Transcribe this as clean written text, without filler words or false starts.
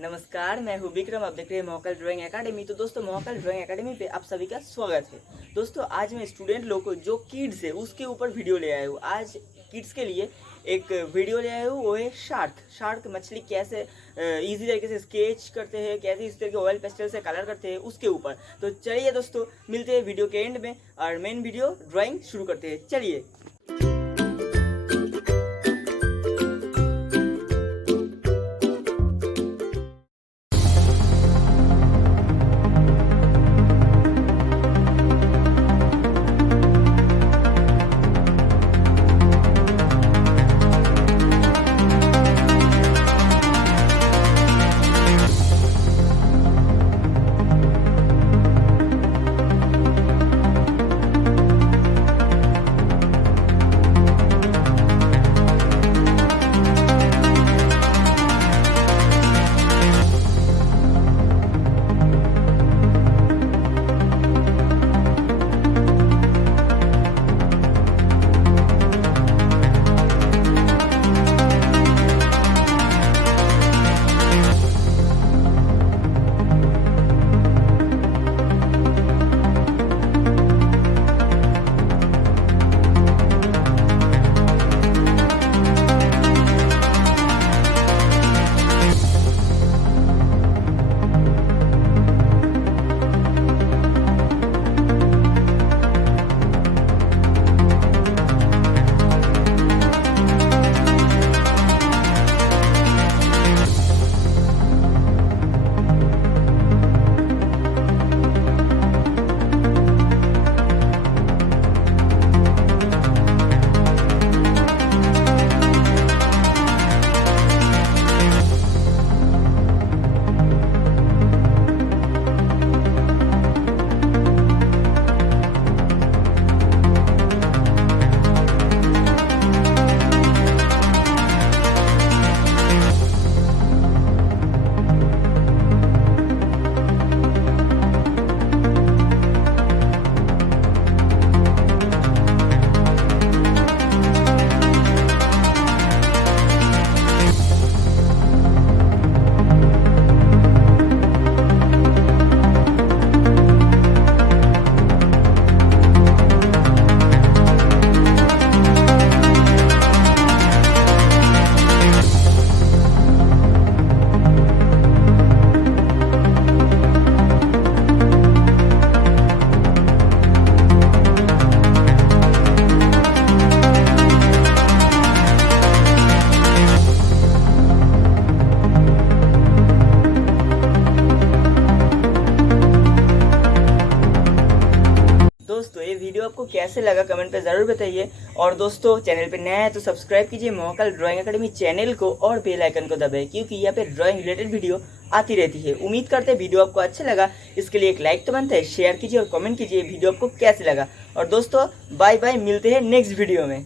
नमस्कार, मैं हूँ विक्रम। आप देख रहे हैं महाकाल ड्राइंग एकेडमी। तो दोस्तों, महाकाल ड्राइंग एकेडमी पे आप सभी का स्वागत है। दोस्तों, आज मैं स्टूडेंट लोग को जो किड्स है उसके ऊपर वीडियो ले आया हूँ। आज किड्स के लिए एक वीडियो ले आया हूँ, वो है शार्क मछली कैसे इजी तरीके से स्केच करते हैं, कैसे इस तरह के ऑयल पेस्टल से कलर करते हैं उसके ऊपर। तो चलिए दोस्तों, मिलते हैं वीडियो के एंड में और मेन वीडियो ड्राइंग शुरू करते हैं। चलिए। दोस्तों, ये वीडियो आपको कैसे लगा कमेंट पे ज़रूर बताइए। और दोस्तों, चैनल पे नया है तो सब्सक्राइब कीजिए महाकाल ड्राइंग एकेडमी चैनल को और बेल आइकन को दबाएं, क्योंकि यहाँ पे ड्राइंग रिलेटेड वीडियो आती रहती है। उम्मीद करते हैं वीडियो आपको अच्छा लगा। इसके लिए एक लाइक तो बनता है, शेयर कीजिए और कमेंट कीजिए वीडियो आपको कैसे लगा। और दोस्तों, बाय बाय, मिलते हैं नेक्स्ट वीडियो में।